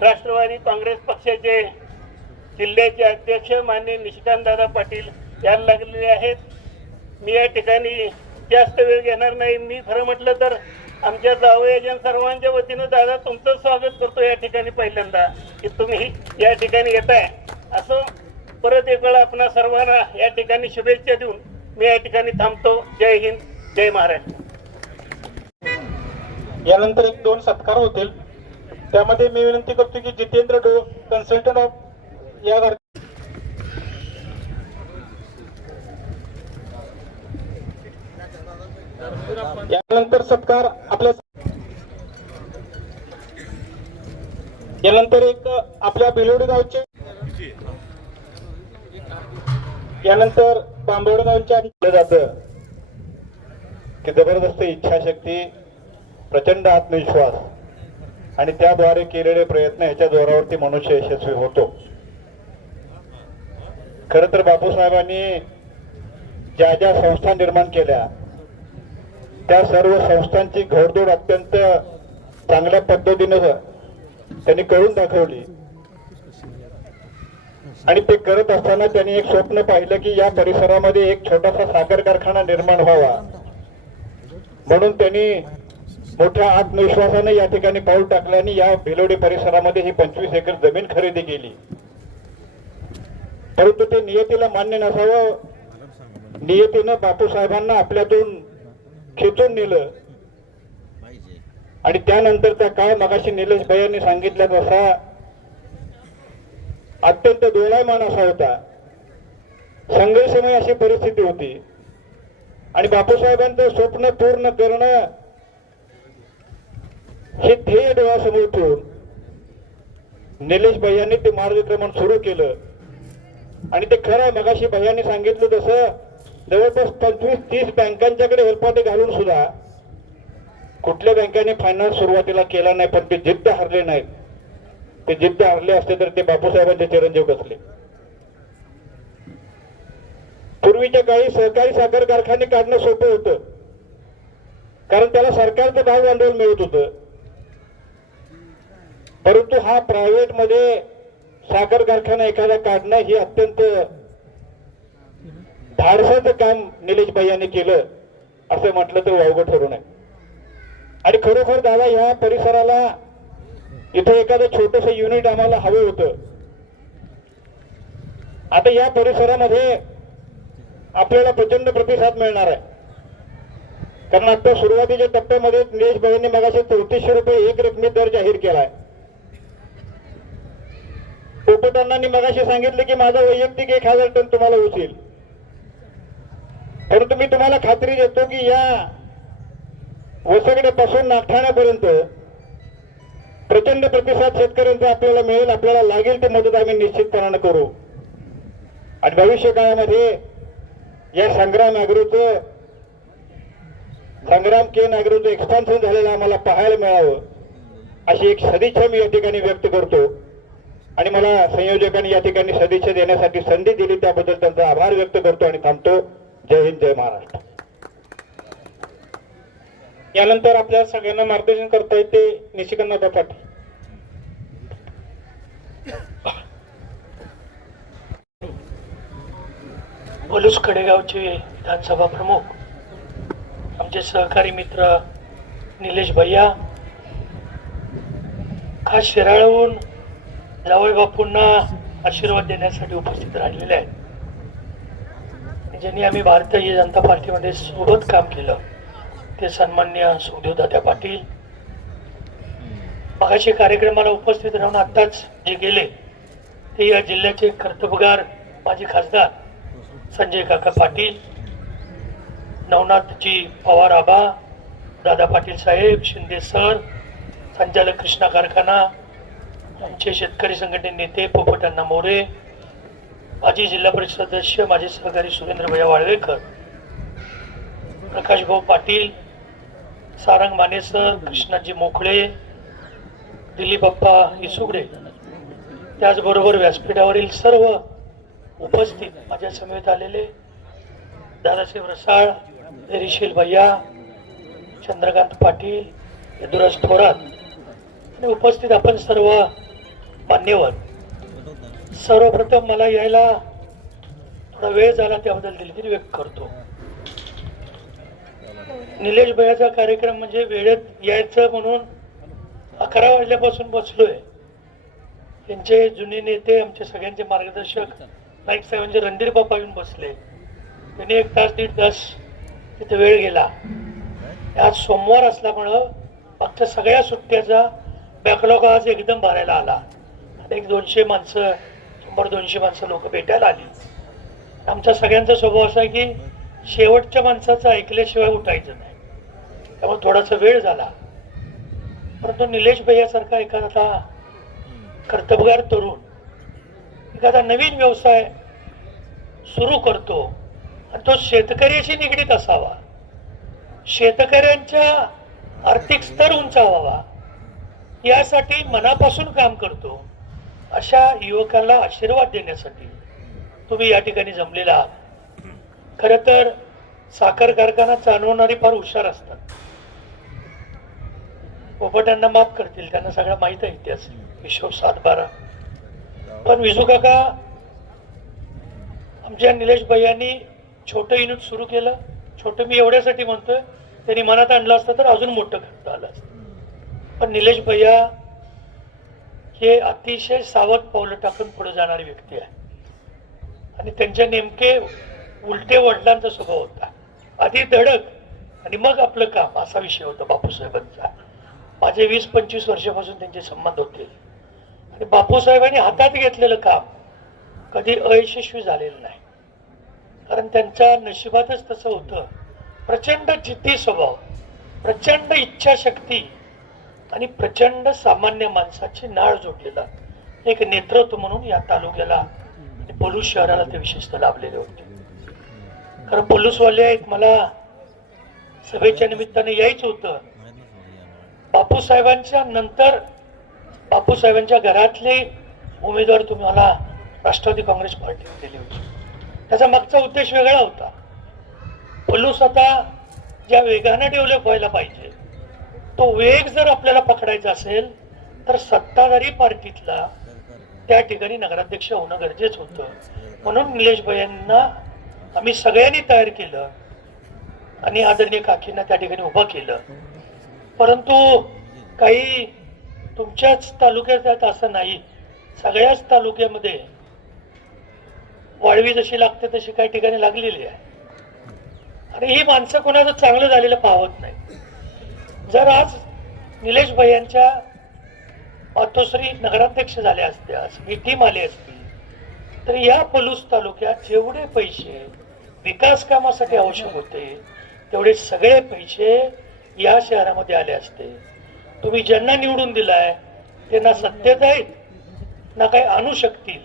राष्ट्रवादी काँग्रेस पक्षाचे जिल्ह्याचे अध्यक्ष माननीय निशिकांतदादा पाटील यायला लागलेले आहेत. मी या ठिकाणी जास्त वेळ घेणार नाही. मी खरं म्हटलं तर आमच्या जावयाच्या सर्वांच्या वतीनं दादा तुमचं स्वागत करतो या ठिकाणी पहिल्यांदा की तुम्ही या ठिकाणी येताय. असं परत एक वेळा आपणा सर्वांना या ठिकाणी शुभेच्छा देऊन मी या ठिकाणी थांबतो. जय हिंद, जय महाराष्ट्र. यानंतर एक 2 सत्कार होतील. त्यामध्ये मी विनंती करतो की जितेंद्र डो, कन्सल्टंट ऑफ या यानंतर सत्कार आपल्या यानंतर एक आपल्या बिलोडी गावचे यानंतर बांबोड गावच्या जातं की जबरदस्त इच्छाशक्ती, प्रचंड आत्मविश्वास आणि त्याद्वारे केलेले प्रयत्न याच्या जोरावरती मनुष्य यशस्वी होतो. खर तर बापूसाहेबांनी ज्या ज्या संस्था निर्माण केल्या त्या सर्व संस्थांची घोडदौड अत्यंत चांगल्या पद्धतीने त्यांनी करून दाखवली. आणि ते करत असताना त्यांनी एक स्वप्न पाहिलं की या परिसरामध्ये एक छोटासा साखर कारखाना निर्माण व्हावा. म्हणून त्यांनी मोठ्या आत्मविश्वासाने या ठिकाणी पाऊल टाकलं आणि या भिलोडी परिसरामध्ये ही 25 एकर जमीन खरेदी केली. परंतु ते नियतीला मान्य नसावं, नियतीनं बापूसाहेबांना आपल्यातून खेचून नेलं. आणि त्यानंतर त्या काळ मगाशी निलेश भैयांनी सांगितलं तसा अत्यंत दोलायमान असा होता, संघर्षमय अशी परिस्थिती होती. आणि बापूसाहेबांचं स्वप्न पूर्ण करणं हे ध्येय डोळ्यासमोर ठेवून निलेश भैयांनी ते मार्गक्रमण सुरू केलं. आणि ते खरं मगाशी भैयांनी सांगितलं तसं जवळपास 25-30 बँकांच्याकडे हेलपाटे घालून सुद्धा कुठल्या बँकांनी फायनान्स सुरुवातीला केला नाही. पण ते जिद्द हरले नाहीत. ते जिद्द हरले असते तर ते बापूसाहेबांचे चिरंजीव कसले. पूर्वीच्या काळी सहकारी साखर कारखाने काढणं सोपं होतं, कारण त्याला सरकारचं भाव भांडवल मिळत होतं. परंतु हा प्रायव्हेट मध्ये साखर कारखाना एखादा काढणं ही अत्यंत धाडसाचं काम निलेश भाई यांनी केलं असं म्हटलं तर वावगं ठरू नये. आणि खरोखर दादा या परिसराला इथे एखादं छोटस युनिट आम्हाला हवं होतं. आता या परिसरामध्ये आपल्याला प्रचंड प्रतिसाद मिळणार आहे, कारण आता सुरुवातीच्या टप्प्यामध्ये निलेश भाईंनी मगाशी 3400 रुपये एक रकमी दर जाहीर केलाय. पोपटांनी मगाशी सांगितले की माझा वैयक्तिक 1000 टन तुम्हाला उचेल. परंतु मी तुम्हाला खात्री देतो की या वसगड्यापासून नागठाण्यापर्यंत प्रचंड प्रतिसाद शेतकऱ्यांचा आपल्याला मिळेल. आपल्याला लागेल ते मदत आम्ही निश्चितपणाने करू. आणि भविष्य काळामध्ये या संग्राम केन ॲग्रोचं एक्सपान्शन झालेलं आम्हाला पाहायला मिळावं अशी एक सदिच्छा मी या ठिकाणी व्यक्त करतो. आणि मला संयोजकांनी या ठिकाणी सदिच्छा देण्यासाठी संधी दिली त्याबद्दल त्यांचा आभार व्यक्त करतो आणि थांबतो. जय हिंद, जय महाराष्ट्र. यानंतर आपल्या सगळ्यांना मार्गदर्शन करता येते निशिकांत पाटील. पलूस कडेगावचे विधानसभा प्रमुख आमचे सहकारी मित्र निलेश भैया खास शिराळहून जावई बापूंना आशीर्वाद देण्यासाठी उपस्थित राहिलेले आहेत. ज्यांनी आम्ही भारतीय जनता पार्टीमध्ये सोबत काम केलं ते सन्माननीय सुखदेवदादा पाटील. मगाशी कार्यक्रमाला उपस्थित राहून आत्ताच जे गेले ते या जिल्ह्याचे कर्तबगार माजी खासदार संजय काका पाटील, नवनाथजी पवार आबा, दादा पाटील साहेब, शिंदे सर, संचालक कृष्णा कारखाना, आमचे शेतकरी संघटने नेते पोपटअण्णा मोरे, माजी जिल्हा परिषद सदस्य माझे सहकारी सुरेंद्र भैया वाळवेकर, प्रकाश भाऊ पाटील, सारंग मानेसर, कृष्णाजी मोखळे, दिलीप बाप्पा इसुगडे, त्याचबरोबर व्यासपीठावरील सर्व उपस्थित माझ्या समेत आलेले दादासाहेब रसाळ, धैर्यशील भैया, चंद्रकांत पाटील, यदुराज थोरात आणि उपस्थित आपण सर्व मान्यवर. सर्वप्रथम मला यायला थोडा वेळ झाला त्याबद्दल दिलगिरी व्यक्त करतो. निलेश भैयाचा कार्यक्रम म्हणजे वेळेत यायचं म्हणून 11 वाजल्यापासून बसलोय. त्यांचे जुने नेते आमचे सगळ्यांचे मार्गदर्शक नाईक साहेबांचे रणधीर बाप्पा येऊन बसले. त्यांनी 1 तास 1.5 तास तिथे वेळ गेला. आज सोमवार असल्यामुळं मागच्या सगळ्या सुट्ट्याचा बॅकलॉग आज एकदम भरायला आला. आता 200 माणसं 100-200 माणसं लोक भेटायला आली. आमचा सगळ्यांचा स्वभाव असा आहे की शेवटच्या माणसाचं ऐकल्याशिवाय उठायचं नाही. त्यामुळे थोडासा वेळ झाला. परंतु निलेश भैयासारखा एखादा कर्तबगार तरुण एखादा नवीन व्यवसाय सुरू करतो आणि तो शेतकऱ्याशी निगडीत असावा, शेतकऱ्यांच्या आर्थिक स्तर उंचावावा यासाठी मनापासून काम करतो, अशा युवकाला आशीर्वाद देण्यासाठी तुम्ही या ठिकाणी जमलेला आहात. खरं तर साखर कारखाना चालवणारी फार हुशार असतात. पोपटांना माफ करतील, त्यांना सगळं माहित आहे इतिहास, विश्व 7-12. पण विजू काका आमच्या निलेश भैयांनी छोटं युनिट सुरू केलं. छोटं मी एवढ्यासाठी म्हणतोय, त्यांनी मनात आणलं असतं तर अजून मोठं करता आलं असतं. पण निलेश भैया हे अतिशय सावध पावलं टाकून पुढे जाणारी व्यक्ती आहे आणि त्यांच्या नेमके उलटे वडिलांचा स्वभाव होता. आधी धडक आणि मग आपलं काम, असा विषय होता बापूसाहेबांचा. माझे 20-25 वर्षापासून त्यांचे संबंध होते आणि बापूसाहेबांनी हातात घेतलेलं काम कधी अयशस्वी झालेलं नाही. कारण त्यांच्या नशिबातच तसं होतं. प्रचंड जिद्दी स्वभाव, प्रचंड इच्छाशक्ती आणि प्रचंड सामान्य माणसाची नाळ जोडलेला एक नेतृत्व म्हणून या तालुक्याला आणि पलूस शहराला ते विशेषतः लाभलेले होते. कारण पलूसवाले आहेत, मला सभेच्या निमित्ताने यायचं होतं. बापूसाहेबांच्या नंतर बापूसाहेबांच्या घरातले उमेदवार तुम्हाला राष्ट्रवादी काँग्रेस पार्टीने दिली होती. त्याचा मागचा उद्देश वेगळा होता. पलूस आता ज्या वेगाने डेव्हलप व्हायला पाहिजे, तो वेग जर आपल्याला पकडायचा असेल तर सत्ताधारी पार्टीतला त्या ठिकाणी नगराध्यक्ष होणं गरजेचं होतं. म्हणून निलेश भैयांना आम्ही सगळ्यांनी तयार केलं आणि आदरणीय काकींना त्या ठिकाणी उभं केलं. परंतु काही तुमच्याच तालुक्यात असं नाही, सगळ्याच तालुक्यामध्ये वाळवी जशी लागते तशी काही ठिकाणी लागलेली आहे. आणि ही माणसं कोणाचं चांगलं झालेलं पाहत नाही. जर आज निलेश भैयांच्या मातोश्री नगराध्यक्ष झाल्या असत्या, ही टीम आली असती, तर या पलूस तालुक्यात जेवढे पैसे विकास कामासाठी आवश्यक होते तेवढे सगळे पैसे या शहरामध्ये आले असते. तुम्ही ज्यांना निवडून दिलाय ते ना सत्तेत आहेत ना काही आणू शकतील.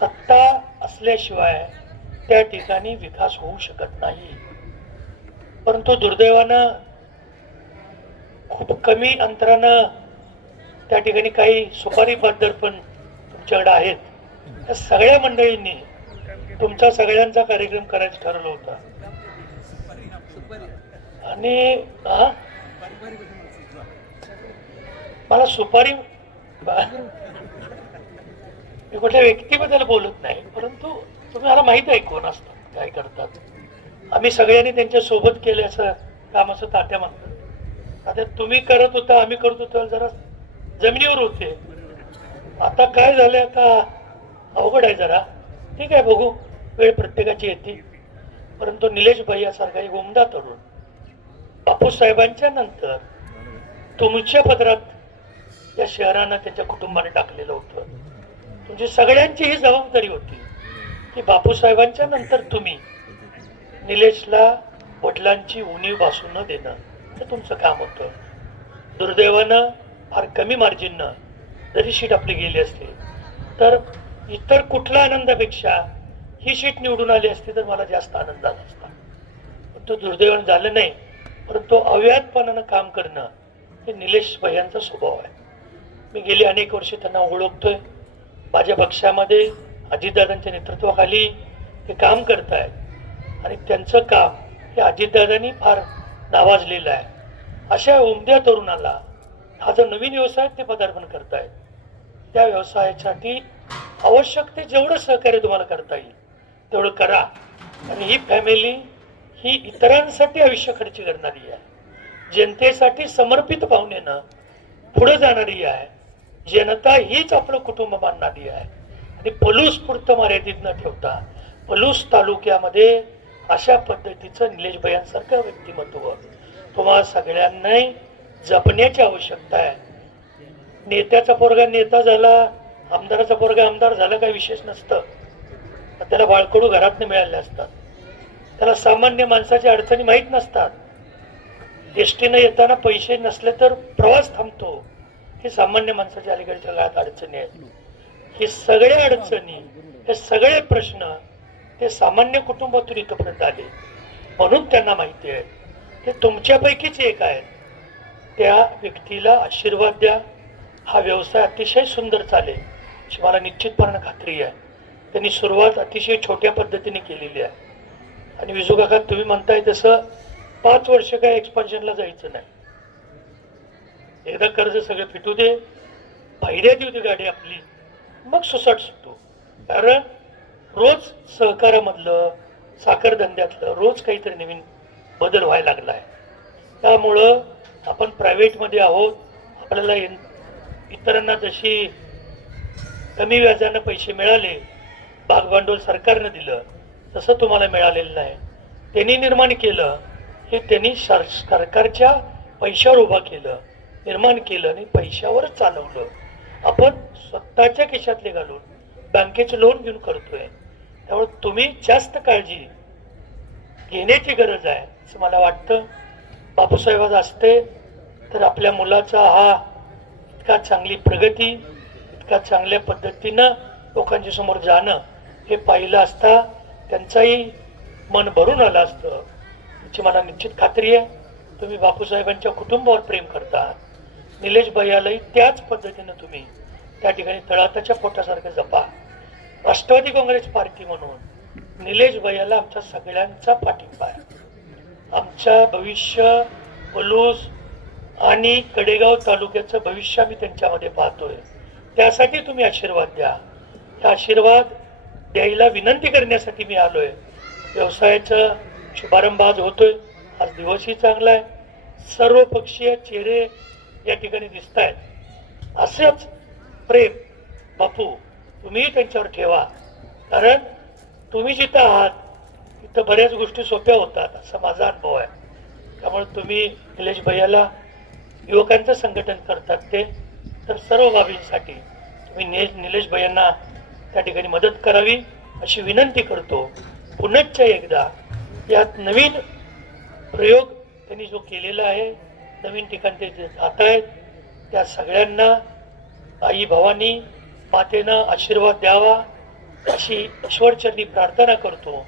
सत्ता असल्याशिवाय त्या ठिकाणी विकास होऊ शकत नाही. परंतु दुर्दैवानं खूप कमी अंतरानं त्या ठिकाणी काही सुपारी पद्धत पण तुमच्याकडे आहेत. त्या सगळ्या मंडळींनी तुमचा सगळ्यांचा कार्यक्रम करायचं ठरवलं होतं आणि मला सुपारी, मी कुठल्या व्यक्तीबद्दल बोलत नाही, परंतु तुम्ही मला माहित आहे कोण असतात, काय करतात. आम्ही सगळ्यांनी त्यांच्या सोबत केल्याचं कामाचं तात्या म्हणतात. आता तुम्ही करत होता, आम्ही करत होतो, जरा जमिनीवर होते. आता काय झालंय, आता अवघड आहे जरा. ठीक आहे, बघू, वेळ प्रत्येकाची येते. परंतु निलेश भैयासारखा एक उमदा तरुण बापूसाहेबांच्या नंतर तुमच्या पदरात या शहरानं त्यांच्या कुटुंबाने टाकलेलं होतं. तुमची सगळ्यांची ही जबाबदारी होती की बापूसाहेबांच्या नंतर तुम्ही निलेशला वडिलांची उणीव भासू न देणं हे तुमचं काम होतं. दुर्दैवानं फार कमी मार्जिननं जरी शीट आपली गेली असते तर इतर कुठल्या आनंदापेक्षा ही शीट निवडून आली असती तर मला जास्त आनंद झाला असता. तो दुर्दैवानं झालं नाही. परंतु अव्याहतपणानं काम करणं हे निलेश भैयांचा स्वभाव आहे. मी गेली अनेक वर्ष त्यांना ओळखतोय. माझ्या पक्षामध्ये अजितदादांच्या नेतृत्वाखाली ते काम करतायत आणि त्यांचं काम हे अजितदादांनी फार नावाजलेलं आहे. अशा उमद्या तरुणाला हा जो नवीन व्यवसाय ते पदार्पण करतायत, त्या व्यवसायासाठी आवश्यक ते जेवढं सहकार्य तुम्हाला करता येईल तेवढं करा. आणि ही फॅमिली ही इतरांसाठी आयुष्य खर्च करणारी आहे, जनतेसाठी समर्पित भावनेनं पुढे जाणारी आहे. जनता हीच आपलं कुटुंब मानणारी आहे आणि पलूस पुरतं मर्यादित न ठेवता पलूस तालुक्यामध्ये अशा पद्धतीचं निलेश भैयांसारखं व्यक्तिमत्व तुम्हाला सगळ्यांना जपण्याची आवश्यकता आहे. नेत्याचा पोरगा नेता झाला, आमदाराचा पोरगा आमदार झाला, काही विशेष नसतं. त्याला बाळकडू घरातनं मिळाले असतात, त्याला सामान्य माणसाच्या अडचणी माहीत नसतात. एसटीनं येताना पैसे नसले तर प्रवास थांबतो, हे सामान्य माणसाच्या अलीकडच्या काळात अडचणी आहेत. हे सगळ्या अडचणी, हे सगळे प्रश्न ते सामान्य कुटुंबातून इथपर्यंत आले, म्हणून त्यांना माहिती आहे. ते तुमच्यापैकीच एक आहेत. त्या व्यक्तीला आशीर्वाद द्या. हा व्यवसाय अतिशय सुंदर चालेल अशी मला निश्चितपणे खात्री आहे. त्यांनी सुरुवात अतिशय छोट्या पद्धतीने केलेली आहे. आणि विजू काका, तुम्ही म्हणताय तसं 5 वर्ष काय एक्सपान्शनला जायचं नाही. एकदा कर्ज सगळं फिटू दे, फायद्यात येऊ दे गाडी आपली, मग सुसाट सुटू. कारण रोज सहकारामधलं, साखर धंद्यातलं रोज काहीतरी नवीन बदल व्हायला लागला आहे. त्यामुळं आपण प्रायव्हेटमध्ये आहोत. आपल्याला इतरांना जशी कमी व्याजानं पैसे मिळाले, भागभांडवल सरकारनं दिलं, तसं तुम्हाला मिळालेलं नाही. त्यांनी निर्माण केलं, हे त्यांनी सरकारच्या पैशावर उभं केलं, निर्माण केलं आणि पैशावरच चालवलं. आपण स्वतःच्या खिशातले घालून बँकेचं लोन घेऊन करतोय. त्यामुळे तुम्ही जास्त काळजी घेण्याची गरज आहे असं मला वाटतं. बापूसाहेब आज असते तर आपल्या मुलाचा हा इतका चांगली प्रगती, इतका चांगल्या पद्धतीनं लोकांच्या समोर जाणं हे पाहिलं असता त्यांचंही मन भरून आलं असतं याची मला निश्चित खात्री आहे. तुम्ही बापूसाहेबांच्या कुटुंबावर प्रेम करता. निलेश भैयालाही त्याच पद्धतीनं तुम्ही त्या ठिकाणी तळाताच्या पोटासारखं जपा. राष्ट्रवादी काँग्रेस पार्टी म्हणून निलेश भैयाला आमच्या सगळ्यांचा पाठिंबा आहे. आमच्या भविष्य पलूस आणि कडेगाव तालुक्याचं भविष्य आम्ही त्यांच्यामध्ये पाहतोय. त्यासाठी तुम्ही आशीर्वाद द्या. हा आशीर्वाद द्यायला विनंती करण्यासाठी मी आलोय. व्यवसायाचा शुभारंभ आज होतोय. आज दिवसही चांगला आहे. सर्व पक्षीय चेहरे या ठिकाणी दिसत आहेत. असंच प्रेम बापू तुम्ही त्यांच्यावर ठेवा. कारण तुम्ही जिथं आहात तिथं बऱ्याच गोष्टी सोप्या होतात असा माझा अनुभव आहे. त्यामुळे तुम्ही निलेश भैयाला युवकांचं संघटन करतात ते तर सर्व बाबींसाठी तुम्ही निलेश भैयांना त्या ठिकाणी मदत करावी अशी विनंती करतो. पुनश्च एकदा यात नवीन प्रयोग त्यांनी जो केलेला आहे, नवीन ठिकाणी ते जात आहेत, त्या सगळ्यांना आई भवानी मातेनं आशीर्वाद द्यावा अशी ईश्वरचरणी प्रार्थना करतो.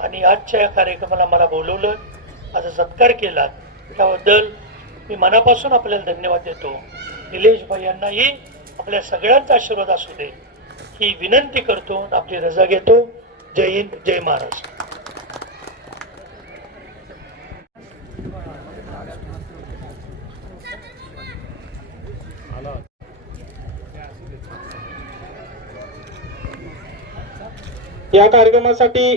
आणि आजच्या या कार्यक्रमाला मला बोलवलं, माझा सत्कार केला त्याबद्दल मी मनापासून आपल्याला धन्यवाद देतो. निलेश भैयांनाही आपल्या सगळ्यांचा आशीर्वाद असू दे ही विनंती करतो. आपली रजा घेतो. जय हिंद, जय महाराष्ट्र. या कार्यक्रमासाठी